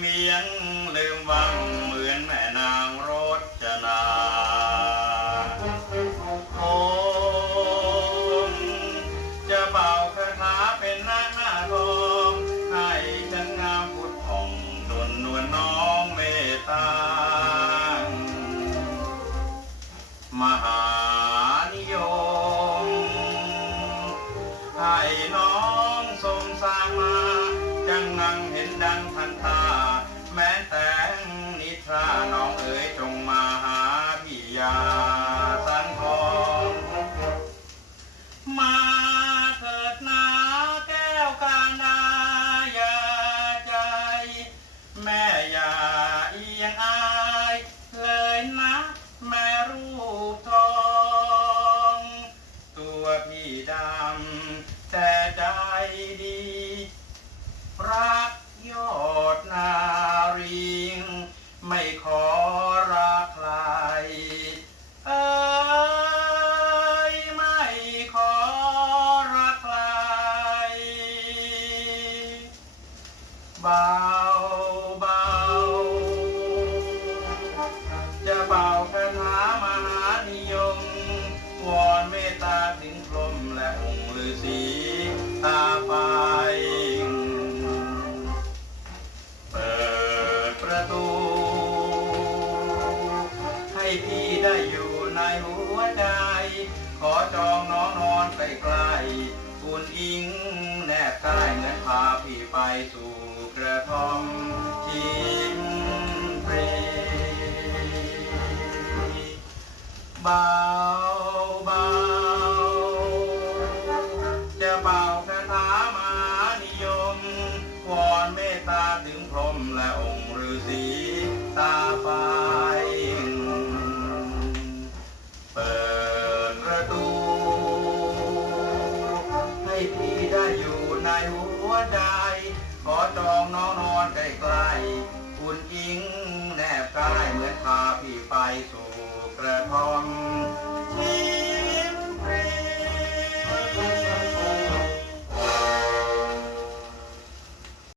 เมียนลืมวังเหมือนแม่นางรถจนาโอมจะเป่าคาาเป็นหน้าหน้าทองให้ฉันงามพุทธผ่องจนนวลน้องเมตตามหายมให้น้องทรสร้างมา จังนังเห็นดังทันตา ดีรักยอดนารีไม่ขอรักใครเอ้ยไม่ขอรักใครเบาว ให้พี่ได้อยู่ในหัวใจ ขอจองน้องนอนใกล้ๆอุ่นอิงแนบใกล้เหมือนพาพี่ไปสู่กระท่อมชิมเพลเบาเบาจะเป่าคาถามานิยมวอนเมตตาถึงพรหมและองค์ฤาษีตาไฟเใจ ขอจองน้องนอนใกล้ๆอุ่นอิงแนบกายเหมือนพาพี่ไปสู่กระท่อม